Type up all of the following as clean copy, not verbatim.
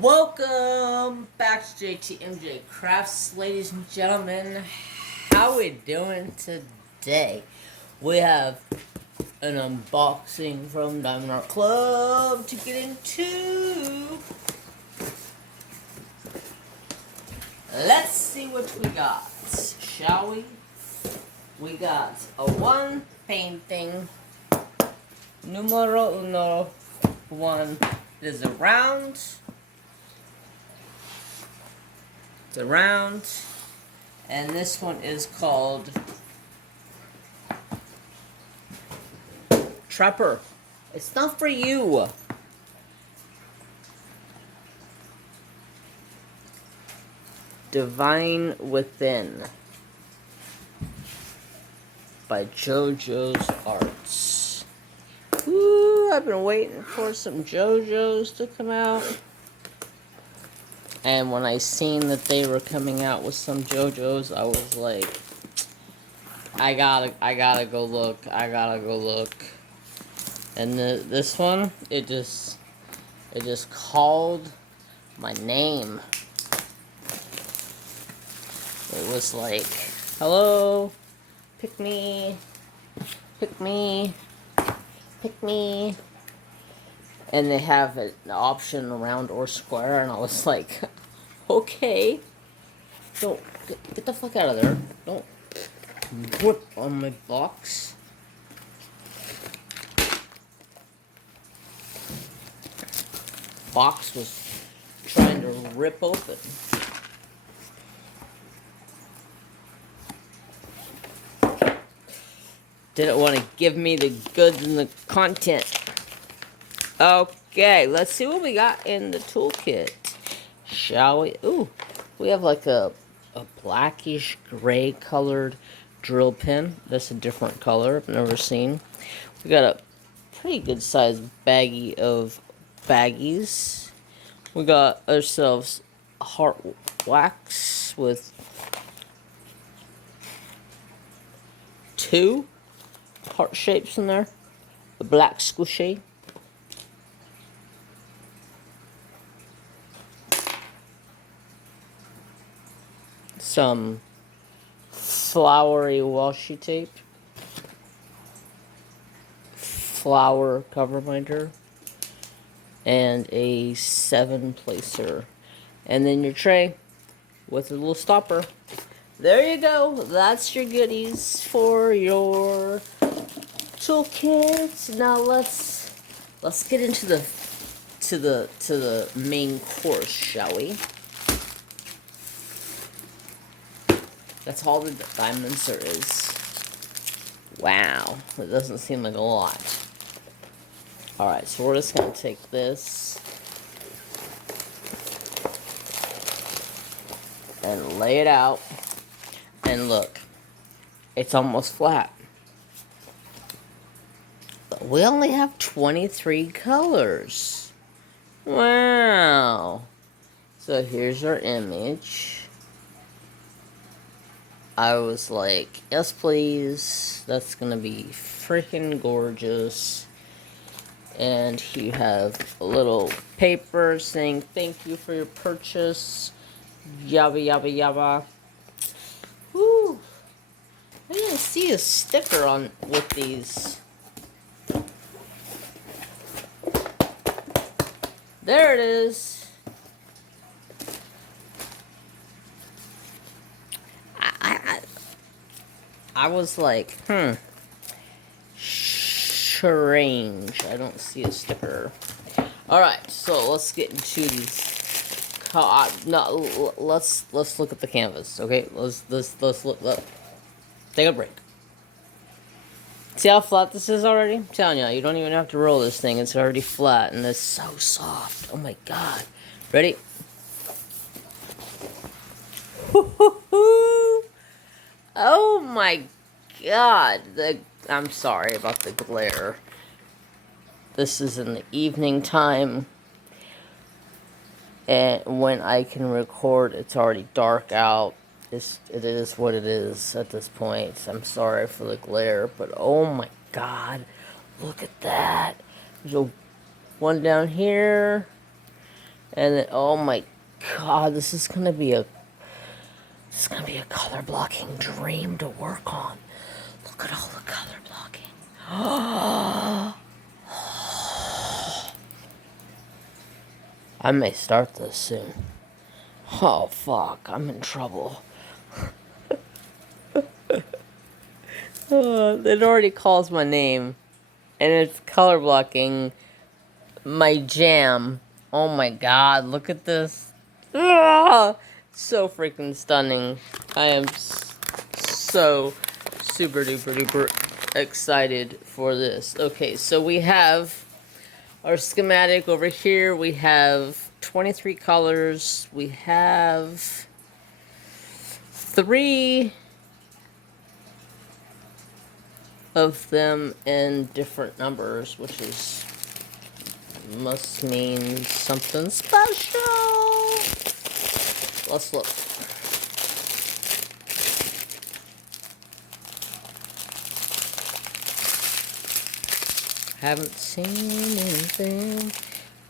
Welcome back to JTMJ Crafts, ladies and gentlemen. How we doing today? We have an unboxing from Diamond Art Club to get into. Let's see what we got, shall we? We got a one painting, numero uno, one. It is a round. It's a round. And this one is called Trapper. It's not for you. Devine Within by Jojoe's Arts. Ooh, I've been waiting for some Jojoes to come out. And when I seen that they were coming out with some Jojoes, I was like, I gotta go look. And this one, it just called my name. It was like, hello, pick me. And they have an option round or square, and I was like, okay. Don't, get the fuck out of there. Don't whip on my box. Box was trying to rip open. Didn't want to give me the goods and the content. Okay, let's see what we got in the toolkit, shall we? Ooh, we have like a blackish gray colored drill pin. That's a different color I've never seen. We got a pretty good sized baggie of baggies. We got ourselves heart wax with 2 heart shapes in there. The black squishy. Some flowery washi tape. Flower cover binder. And a 7-placer. And then your tray with a little stopper. There you go. That's your goodies for your toolkit. Now let's get into the main course, shall we? That's all the diamonds there is. Wow, it doesn't seem like a lot. Alright, so we're just gonna take this and lay it out. And look, it's almost flat. But we only have 23 colors. Wow. So here's our image. I was like, yes please. That's gonna be freaking gorgeous. And you have a little paper saying thank you for your purchase. Yabba yabba yabba. Woo! I didn't see a sticker on with these. There it is. I was like, strange. I don't see a sticker. Alright, so let's get into these. Let's look at the canvas, okay? Let's look. Take a break. See how flat this is already? I'm telling you don't even have to roll this thing. It's already flat, and it's so soft. Oh my god. Ready? Oh my god. I'm sorry about the glare. This is in the evening time. And when I can record, it's already dark out. It is what it is at this point. I'm sorry for the glare, but oh my god. Look at that. There's a one down here. And then, oh my god, this is gonna be a color blocking dream to work on. Look at all the color blocking. I may start this soon. Oh fuck, I'm in trouble. It already calls my name, and it's color blocking my jam. Oh my god, look at this. Ah, so freaking stunning. I am so super duper duper excited for this. Okay, so we have our schematic over here. We have 23 colors. We have 3 of them in different numbers, which is must mean something special. Let's look. Haven't seen anything.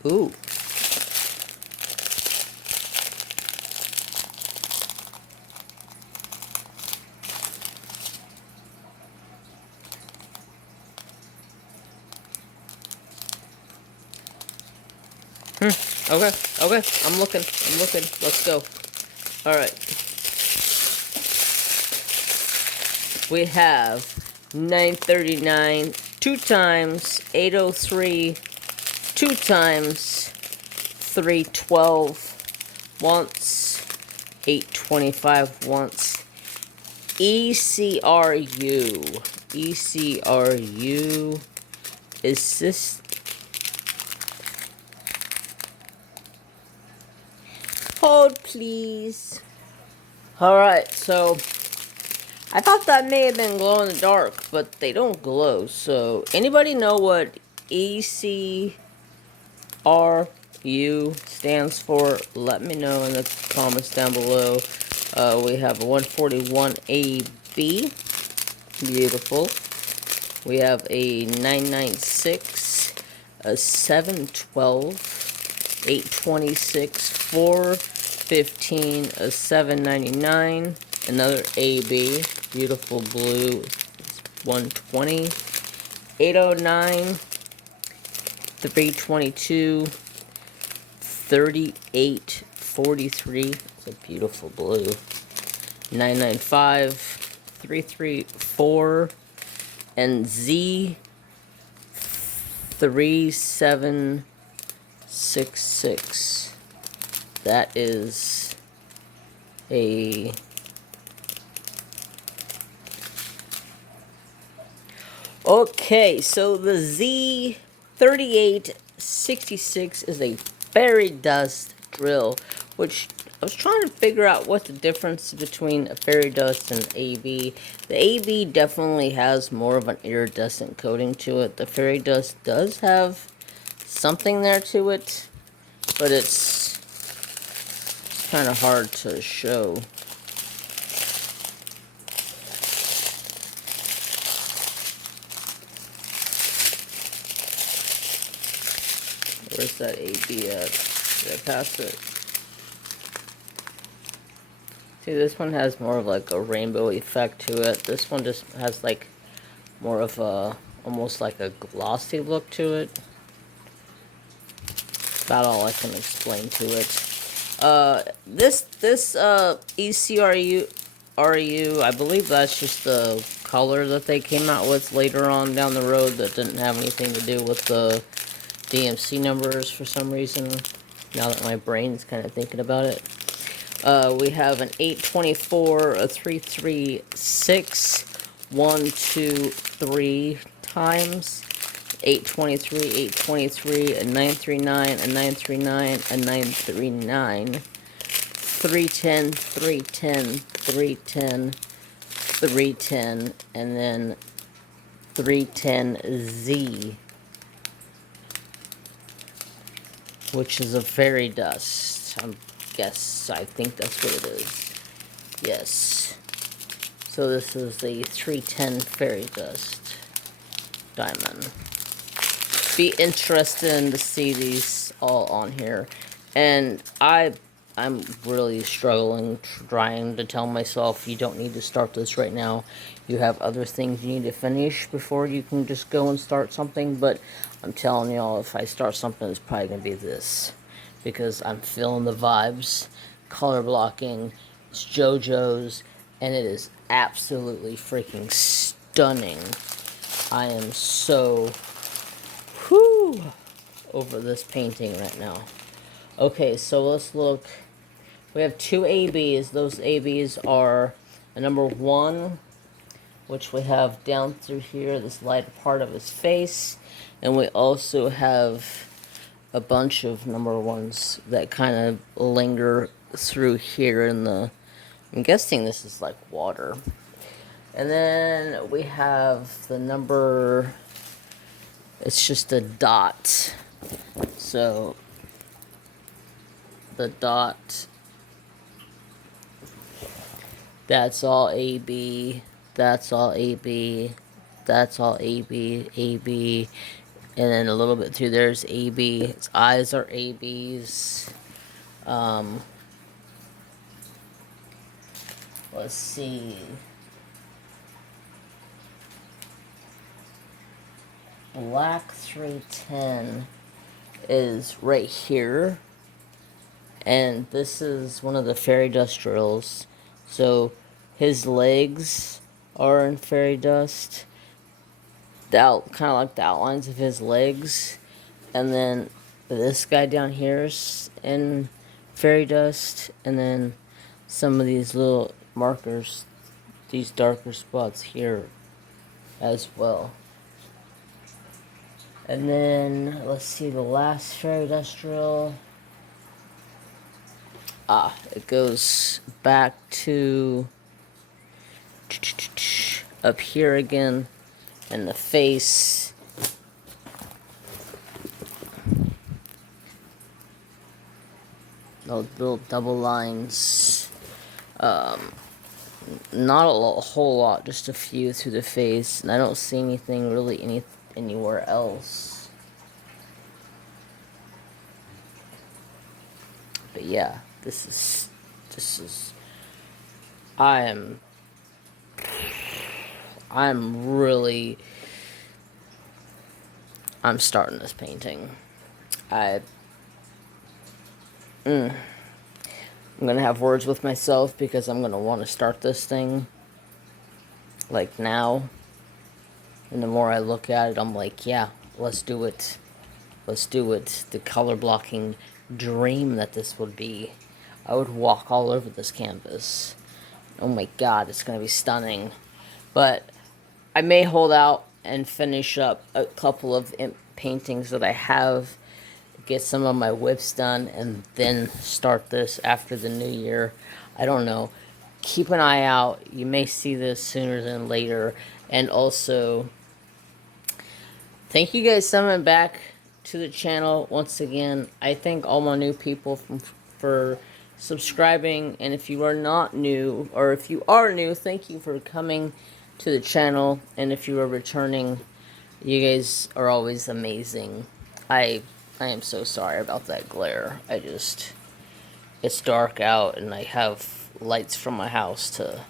Ooh. Okay, I'm looking, let's go. Alright. We have 939 2 times, 803 2 times, 312 once, 825 once. ECRU. ECRU. Is this... Hold, please. Alright, so I thought that may have been glow in the dark, but they don't glow. So, anybody know what ECRU stands for? Let me know in the comments down below. We have a 141AB. Beautiful. We have a 996, a 712, 826, 415, a 799, another AB, beautiful blue, 120, 809, 322, 3843, it's a beautiful blue, 995, 334, and Z 3766. That is a okay, so the Z 3866 is a fairy dust drill, which I was trying to figure out what the difference between a fairy dust and AB. The AB definitely has more of an iridescent coating to it. The fairy dust does have something there to it, but it's kind of hard to show. Where's that AB at? Did I pass it? See, this one has more of like a rainbow effect to it. This one just has like more of a, almost like a glossy look to it. About all I can explain to it. This ECRU, I believe that's just the color that they came out with later on down the road that didn't have anything to do with the DMC numbers for some reason. Now that my brain's kind of thinking about it. We have an 824, a 336, 1, 2, 3 times, 823, 823, a 939, a 939, a 939, 310, 310, 310, 310, and then 310Z, which is a fairy dust. I think that's what it is. Yes. So this is the 310 fairy dust diamond. Be interested to see these all on here. And I'm really struggling, trying to tell myself you don't need to start this right now. You have other things you need to finish before you can just go and start something. But I'm telling y'all, if I start something, it's probably going to be this. Because I'm feeling the vibes. Color blocking. It's Jojo's. And it is absolutely freaking stunning. I am so over this painting right now. Okay, so let's look. We have two ABs. Those ABs are a number 1, which we have down through here, this lighter part of his face. And we also have a bunch of number 1s that kind of linger through here in the... I'm guessing this is like water. And then we have the number... It's just a dot. So the dot, that's all AB, that's all AB, that's all AB, AB, and then a little bit through there's AB. His eyes are ABs. Let's see. Black 310 is right here. And this is one of the fairy dust drills. So his legs are in fairy dust. Kind of like the outlines of his legs. And then this guy down here is in fairy dust. And then some of these little markers, these darker spots here as well. And then, let's see, the last fairy dust drill. It goes back to up here again, and the face. Those little double lines. Not a whole lot, just a few through the face, and I don't see anything really anywhere else. But yeah, this is I'm starting this painting. I'm gonna have words with myself because I'm gonna want to start this thing like now. And the more I look at it, I'm like, yeah, let's do it. Let's do it. The color blocking dream that this would be. I would walk all over this canvas. Oh my god, it's gonna be stunning. But I may hold out and finish up a couple of paintings that I have, get some of my whips done, and then start this after the new year. I don't know. Keep an eye out. You may see this sooner than later. And also, thank you guys coming back to the channel once again. I thank all my new people for subscribing. And if you are not new, or if you are new, thank you for coming to the channel. And if you are returning, you guys are always amazing. I am so sorry about that glare. It's dark out and I have lights from my house to...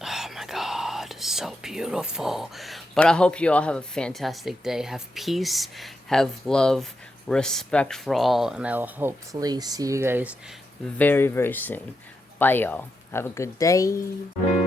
Oh my god, so beautiful. But I hope you all have a fantastic day. Have peace, have love, respect for all, and I will hopefully see you guys very, very soon. Bye, y'all. Have a good day.